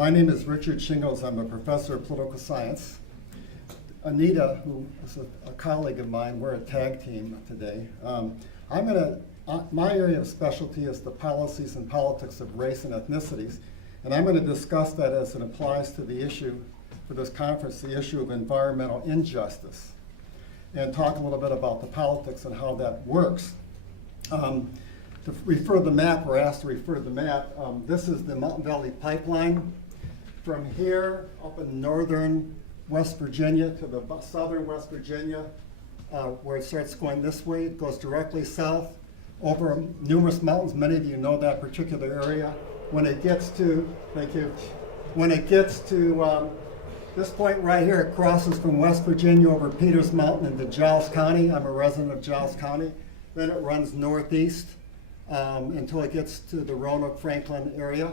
My name is Richard Shingles. I'm a professor of political science. Anita, who is a colleague of mine, we're a tag team today. My area of specialty is the policies and politics of race and ethnicities, and I'm going to discuss that as it applies to the issue for this conference, the issue of environmental injustice, and talk a little bit about the politics and how that works. To refer to the map, we're asked to refer to the map. This is the Mountain Valley Pipeline. From here up in northern West Virginia to the southern West Virginia, where it starts going this way, it goes directly south over numerous mountains. Many of you know that particular area. When it gets to, thank you, when it gets to this point right here, it crosses from West Virginia over Peters Mountain into Giles County. I'm a resident of Giles County. Then it runs northeast until it gets to the Roanoke, Franklin area.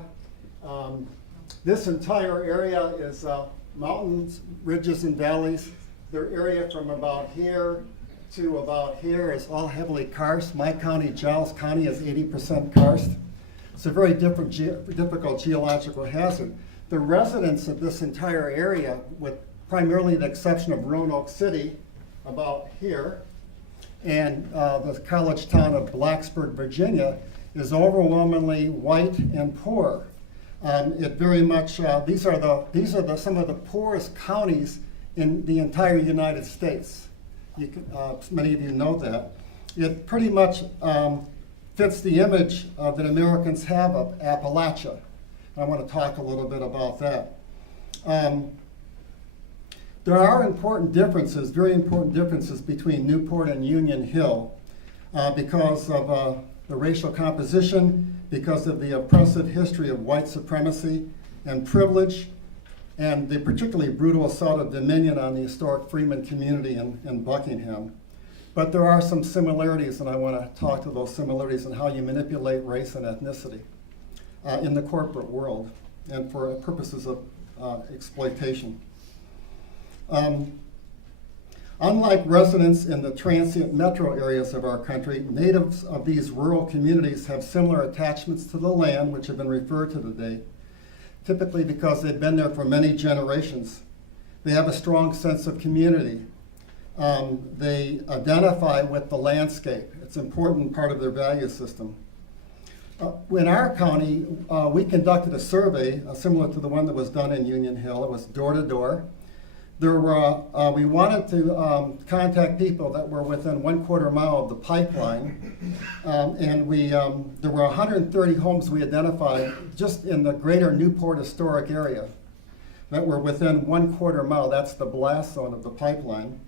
This entire area is mountains, ridges, and valleys. Their area from about here to about here is all heavily karst. My county, Giles County, is 80% karst. It's a very difficult geological hazard. The residents of this entire area, with primarily the exception of Roanoke City, about here, and the college town of Blacksburg, Virginia, is overwhelmingly white and poor. It very much, these are some of the poorest counties in the entire United States. Many of you know that. It pretty much fits the image that Americans have of Appalachia. I want to talk a little bit about that. There are important differences, very important differences between Newport and Union Hill because of the racial composition, because of the oppressive history of white supremacy and privilege, and the particularly brutal assault of Dominion on the historic Freeman community in Buckingham. But there are some similarities, and I want to talk to those similarities and how you manipulate race and ethnicity in the corporate world and for purposes of exploitation. Unlike residents in the transient metro areas of our country, natives of these rural communities have similar attachments to the land, which have been referred to today, typically because they've been there for many generations. They have a strong sense of community. They identify with the landscape. It's an important part of their value system. In our county, we conducted a survey similar to the one that was done in Union Hill. It was door to door. We wanted to contact people that were within 1/4 mile of the pipeline, and there were 130 homes we identified just in the greater Newport historic area that were within 1/4 mile. That's the blast zone of the pipeline.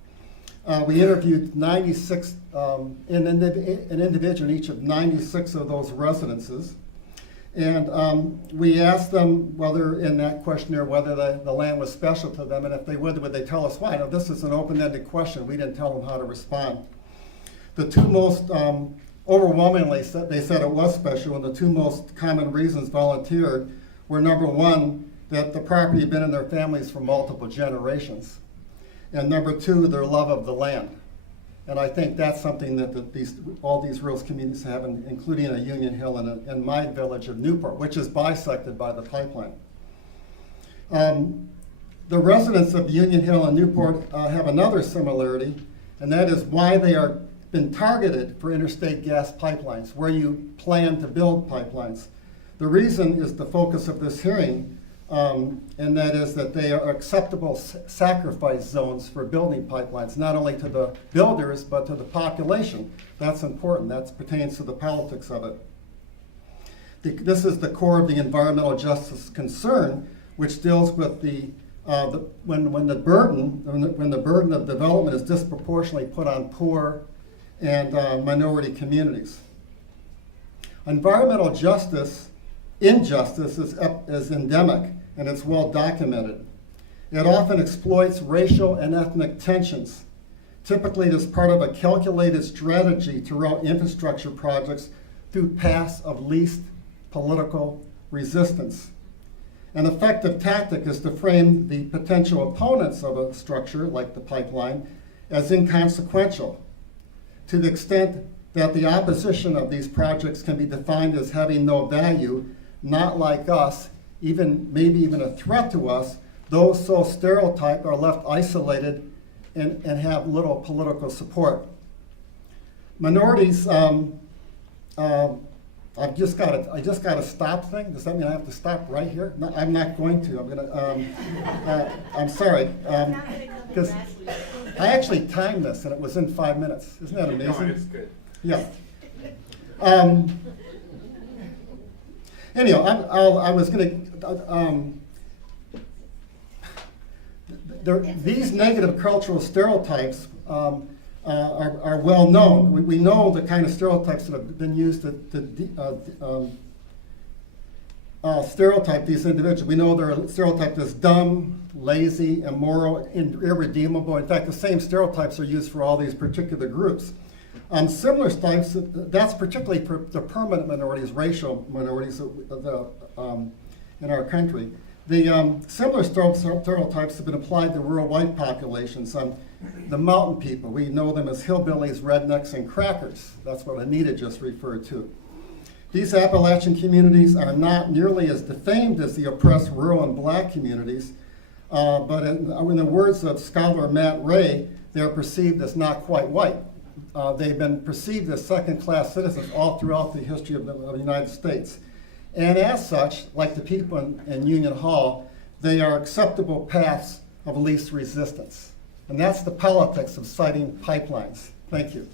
We interviewed 96, an individual in each of 96 of those residences. And we asked them whether, in that questionnaire, whether the land was special to them, and if they would they tell us why? Now, this is an open-ended question. We didn't tell them how to respond. The two most overwhelmingly, they said it was special, and the two most common reasons volunteered were, number one, that the property had been in their families for multiple generations, and number two, their love of the land. And I think that's something that all these rural communities have, including a Union Hill and my village of Newport, which is bisected by the pipeline. The residents of Union Hill and Newport have another similarity, and that is why they are been targeted for interstate gas pipelines, where you plan to build pipelines. The reason is the focus of this hearing, and that is that they are acceptable sacrifice zones for building pipelines, not only to the builders, but to the population. That's important. That pertains to the politics of it. This is the core of the environmental justice concern, which deals with when the burden of development is disproportionately put on poor and minority communities. Environmental injustice is endemic, and it's well documented. It often exploits racial and ethnic tensions. Typically, it is part of a calculated strategy to route infrastructure projects through paths of least political resistance. An effective tactic is to frame the potential opponents of a structure, like the pipeline, as inconsequential, to the extent that the opposition of these projects can be defined as having no value, not like us, maybe even a threat to us, those so stereotyped are left isolated and have little political support. Minorities, I just got a stop thing. Does that mean I have to stop right here? No, I'm not going to. I'm sorry, because I actually timed this and it was in 5 minutes. Isn't that amazing? No, it's good. Yeah. Anyhow, I was going to. These negative cultural stereotypes are well known. We know the kind of stereotypes that have been used to stereotype these individuals. We know they're stereotyped as dumb, lazy, immoral, irredeemable. In fact, the same stereotypes are used for all these particular groups. Similar types, that's particularly for the permanent minorities, racial minorities in our country. The similar stereotypes have been applied to rural white populations. The mountain people, we know them as hillbillies, rednecks, and crackers. That's what Anita just referred to. These Appalachian communities are not nearly as defamed as the oppressed rural and black communities, but in the words of scholar Matt Ray, they are perceived as not quite white. They've been perceived as second-class citizens all throughout the history of the United States. And as such, like the people in Union Hall, they are acceptable paths of least resistance. And that's the politics of citing pipelines. Thank you.